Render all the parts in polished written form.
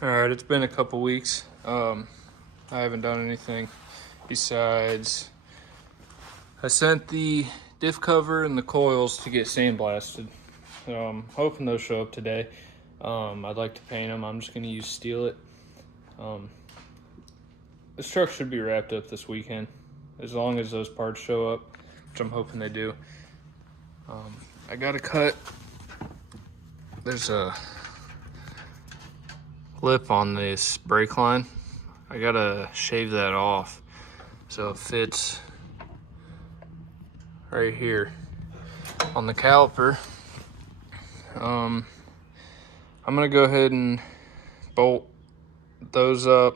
Alright, it's been a couple weeks. I haven't done anything besides I sent the diff cover and the coils to get sandblasted. So I'm hoping those show up today. I'd like to paint them. I'm just going to use Steel-It. This truck should be wrapped up this weekend, as long as those parts show up, which I'm hoping they do. I got to cut. There's a lip on this brake line. I gotta shave that off so it fits right here on the caliper. I'm gonna go ahead and bolt those up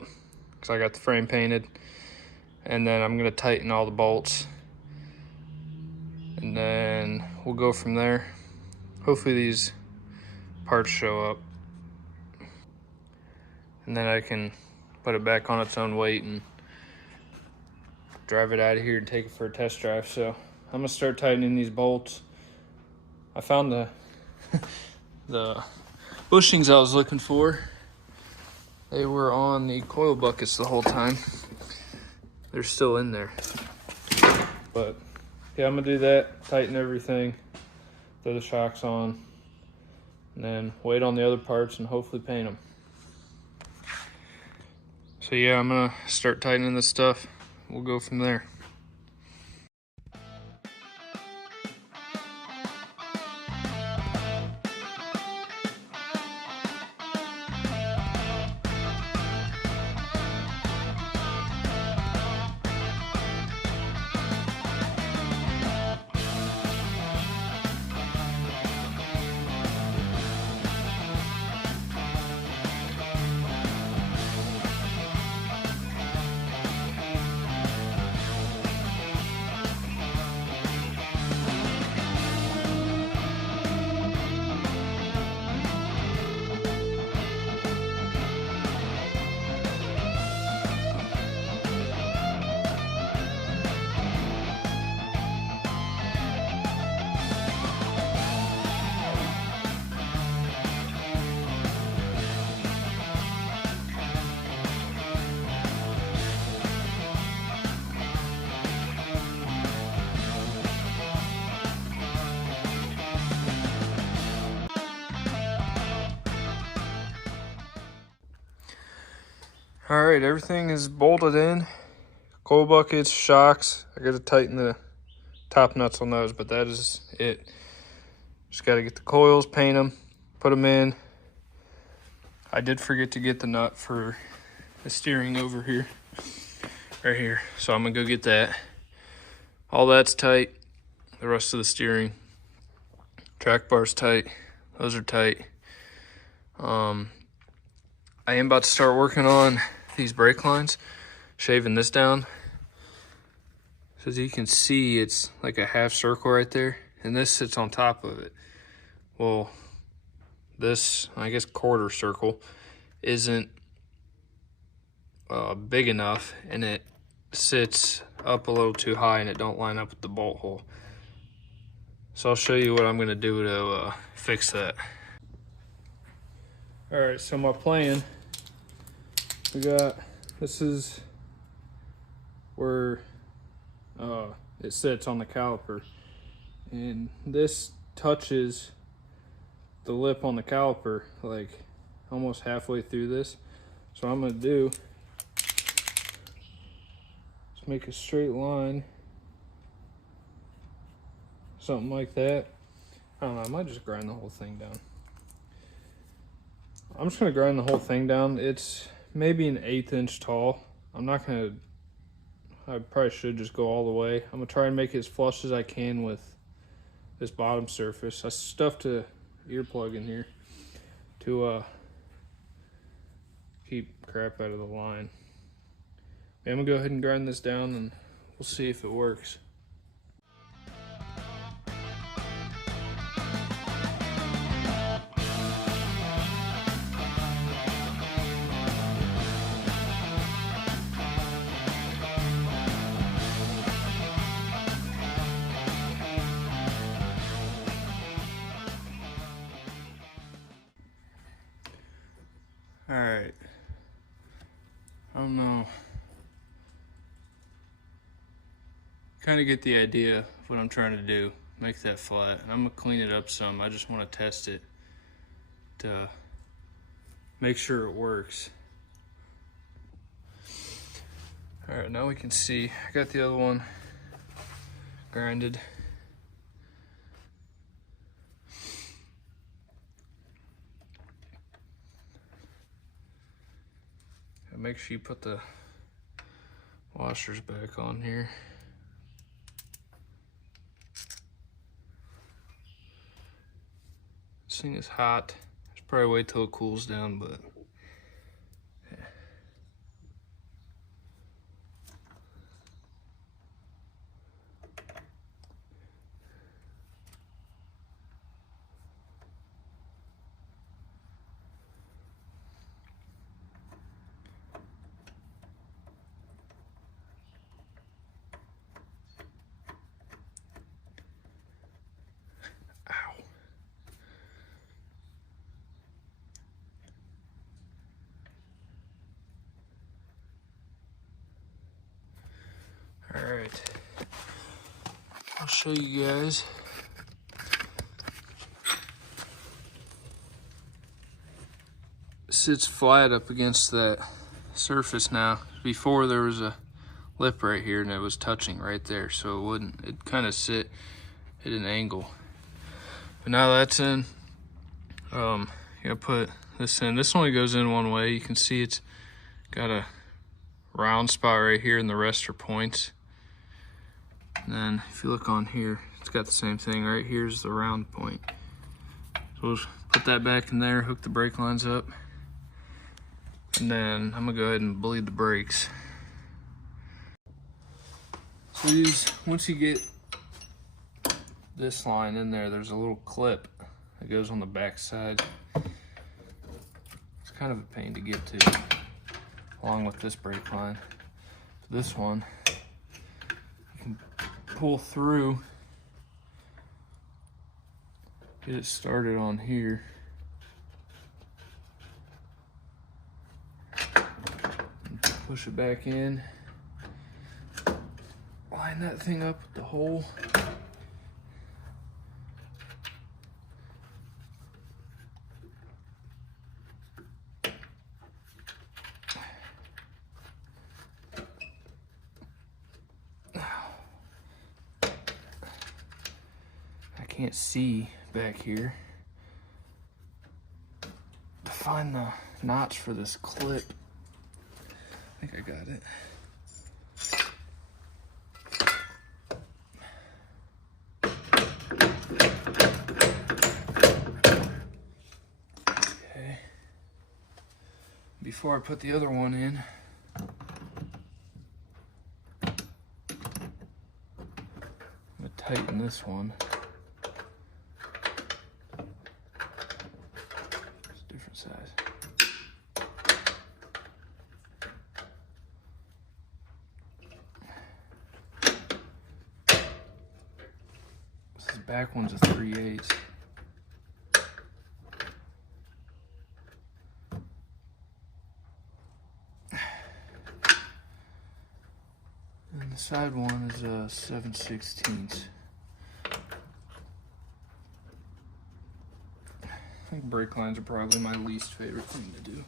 because I got the frame painted, and then I'm gonna tighten all the bolts, and then we'll go from there. Hopefully these parts show up, and then I can put it back on its own weight and drive it out of here and take it for a test drive. So I'm gonna start tightening these bolts. I found the the bushings I was looking for. They were on the coil buckets the whole time. They're still in there. But yeah, I'm gonna do that, tighten everything, throw the shocks on, and then wait on the other parts and hopefully paint them. So yeah, I'm gonna start tightening this stuff. We'll go from there. All right, everything is bolted in. Coil buckets, shocks. I gotta tighten the top nuts on those, but that is it. Just gotta get the coils, paint them, put them in. I did forget to get the nut for the steering over here, right here. So I'm gonna go get that. All that's tight. The rest of the steering, track bar's tight. Those are tight. I am about to start working on these brake lines, shaving this down. So as you can see, it's like a half circle right there, and this sits on top of it. Well, this, I guess, quarter circle isn't big enough, and it sits up a little too high, and it don't line up with the bolt hole. So I'll show you what I'm gonna do to fix that. All right, so my plan, this is where it sits on the caliper, and this touches the lip on the caliper like almost halfway through this. So what I'm gonna do is make a straight line, something like that. I don't know, I might just grind the whole thing down. I'm just gonna grind the whole thing down. It's maybe an 1/8 inch tall. I probably should just go all the way. I'm gonna try and make it as flush as I can with this bottom surface. I stuffed a earplug in here to keep crap out of the line. I'm gonna go ahead and grind this down, and we'll see if it works. All right. I don't know. Kind of get the idea of what I'm trying to do. Make that flat. And I'm gonna clean it up some. I just want to test it to make sure it works. All right, now we can see. I got the other one grinded. And make sure you put the washers back on here. This thing is hot. I should probably wait till it cools down, but yeah. All right, I'll show you guys. It sits flat up against that surface now. Before there was a lip right here and it was touching right there, so it wouldn't, it kind of sit at an angle. But now that's in, you gotta put this in. This only goes in one way. You can see it's got a round spot right here and the rest are points. And then if you look on here, it's got the same thing. Right here's the round point. So we'll put that back in there, hook the brake lines up, and then I'm gonna go ahead and bleed the brakes. So once you get this line in there, there's a little clip that goes on the back side. It's kind of a pain to get to, along with this brake line. This one, you can pull through, get it started on here. Push it back in, line that thing up with the hole. I can't see back here to find the notch for this clip. I think I got it. Okay. Before I put the other one in, I'm gonna tighten this one. It's a different size. This back one's a 3/8. And the side one is a 7/16. I think brake lines are probably my least favorite thing to do.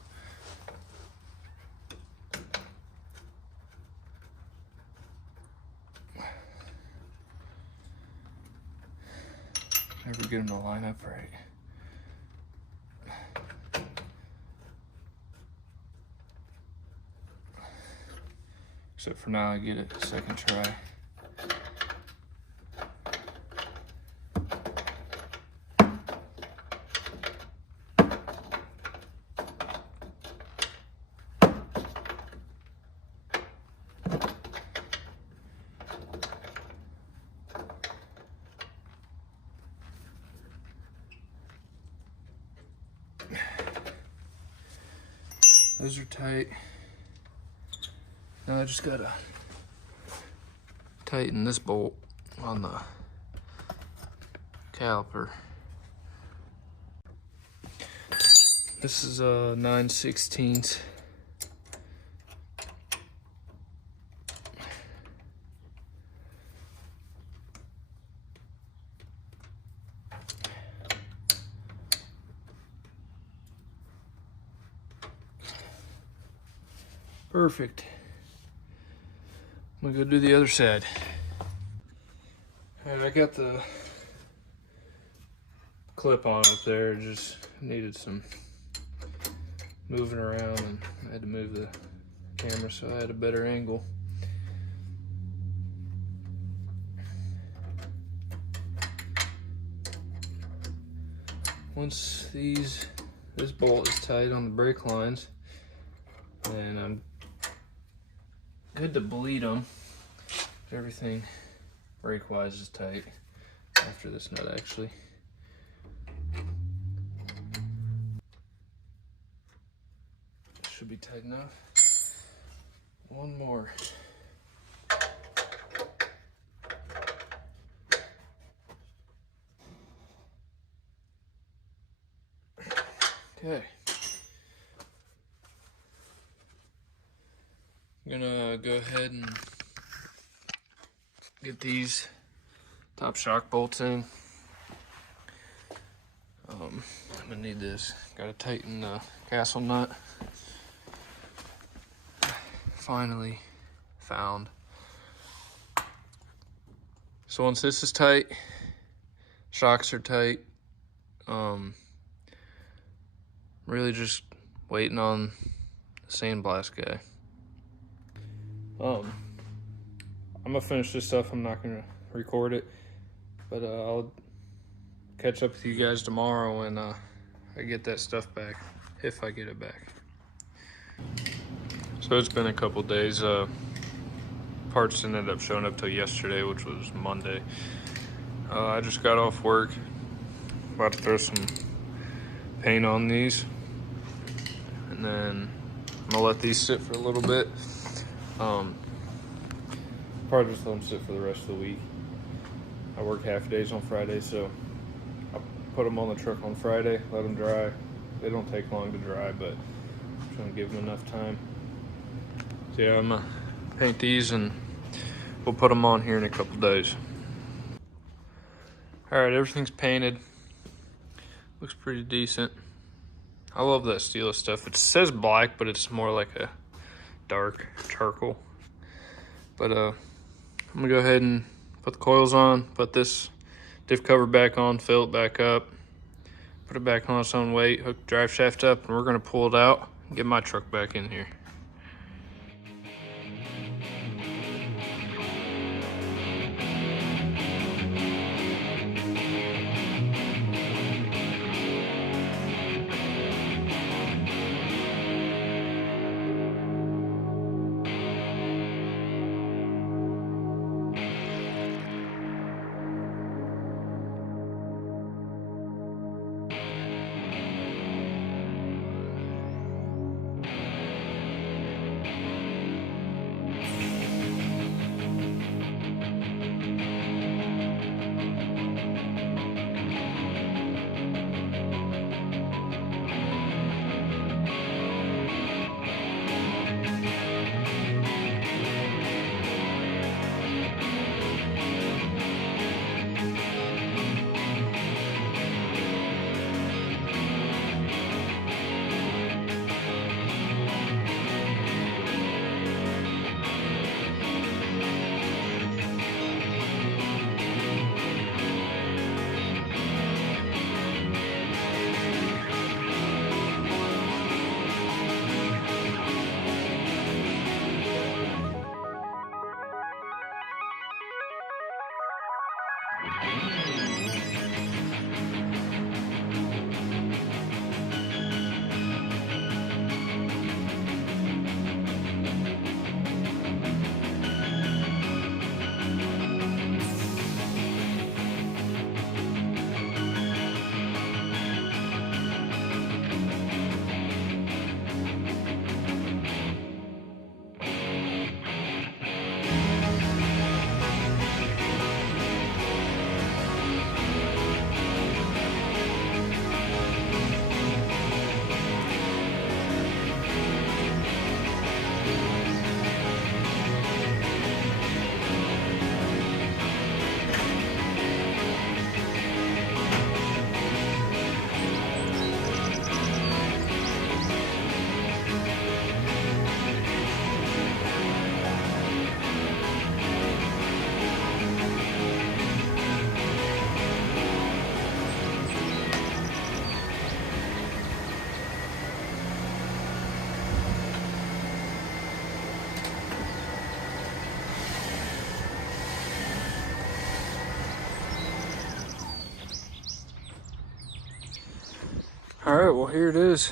Never get them to line up right. Except for now, I get it a second try. Those are tight. Now I just gotta tighten this bolt on the caliper. This is 9/16. Perfect. I'm gonna go do the other side. All right, I got the clip on up there. Just needed some moving around, and I had to move the camera so I had a better angle. Once this bolt is tight on the brake lines, then I'm good to bleed them. Everything brake-wise is tight after this nut actually. Should be tight enough. One more. Okay. I'm gonna go ahead and get these top shock bolts in. I'm gonna need this. Gotta tighten the castle nut. Finally found. So once this is tight, shocks are tight. Really just waiting on the sandblast guy. I'm gonna finish this stuff. I'm not gonna record it, but I'll catch up with you guys tomorrow when I get that stuff back, if I get it back. So it's been a couple days. Parts didn't end up showing up till yesterday, which was Monday. I just got off work, about to throw some paint on these, and then I'm gonna let these sit for a little bit. Probably just let them sit for the rest of the week. I work half days on Friday, so I'll put them on the truck on Friday, let them dry. They don't take long to dry, but I'm trying to give them enough time. So yeah, I'm gonna paint these and we'll put them on here in a couple days. All right, everything's painted. Looks pretty decent. I love that steel stuff. It says black, but it's more like a dark charcoal. But I'm gonna go ahead and put the coils on, put this diff cover back on, fill it back up, put it back on its own weight, hook the drive shaft up, and we're gonna pull it out and get my truck back in here. well, here it is.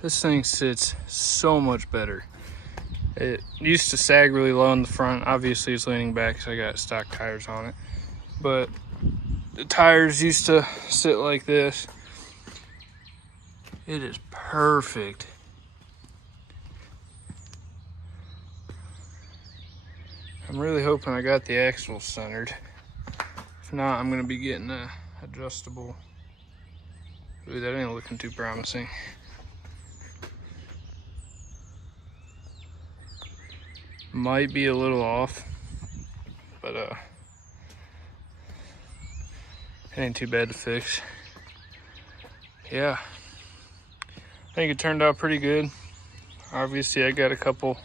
This thing sits so much better. It used to sag really low in the front. Obviously it's leaning back because I got stock tires on it, but the tires used to sit like this. It is perfect. I'm really hoping I got the axles centered. If not, I'm gonna be getting a adjustable. Ooh, that ain't looking too promising. Might be a little off, but it ain't too bad to fix. Yeah, I think it turned out pretty good. Obviously, I got a couple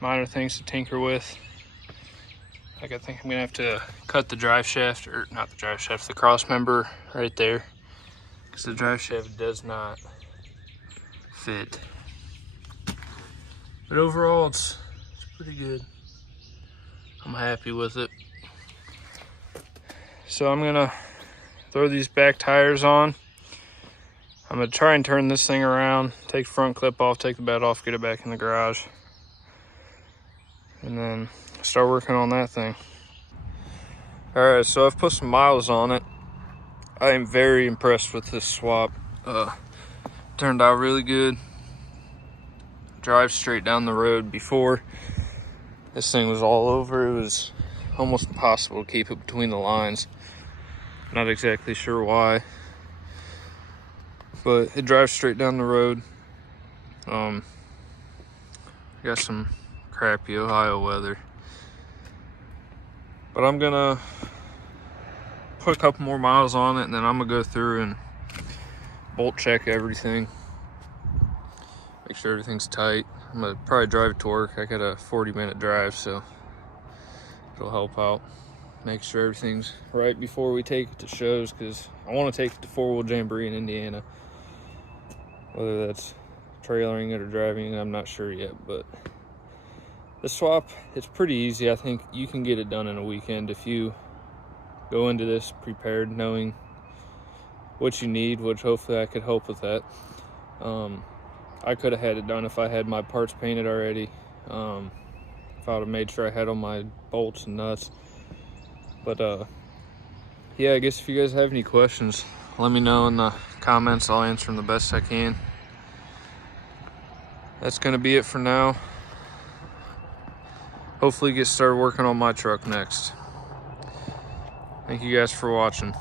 minor things to tinker with. Like, I think I'm gonna have to cut the drive shaft, or not the drive shaft, the cross member right there, because the drive shaft does not fit. But overall, it's pretty good. I'm happy with it. So I'm gonna throw these back tires on. I'm gonna try and turn this thing around, take the front clip off, take the bed off, get it back in the garage, and then start working on that thing. All right, so I've put some miles on it. I am very impressed with this swap. Turned out really good. Drive straight down the road. Before, this thing was all over. It was almost impossible to keep it between the lines. Not exactly sure why, but it drives straight down the road. Got some crappy Ohio weather, but I'm gonna put a couple more miles on it, and then I'm gonna go through and bolt check everything, make sure everything's tight. I'm gonna probably drive it to work. I got a 40-minute drive, so it'll help out. Make sure everything's right before we take it to shows, because I want to take it to 4-wheel jamboree in Indiana. Whether that's trailering it or driving it, I'm not sure yet, but the swap, it's pretty easy. I think you can get it done in a weekend if you go into this prepared, knowing what you need, which hopefully I could help with that. I could have had it done if I had my parts painted already. If I would have made sure I had all my bolts and nuts. But yeah, I guess if you guys have any questions, let me know in the comments. I'll answer them the best I can. That's gonna be it for now. Hopefully get started working on my truck next. Thank you guys for watching.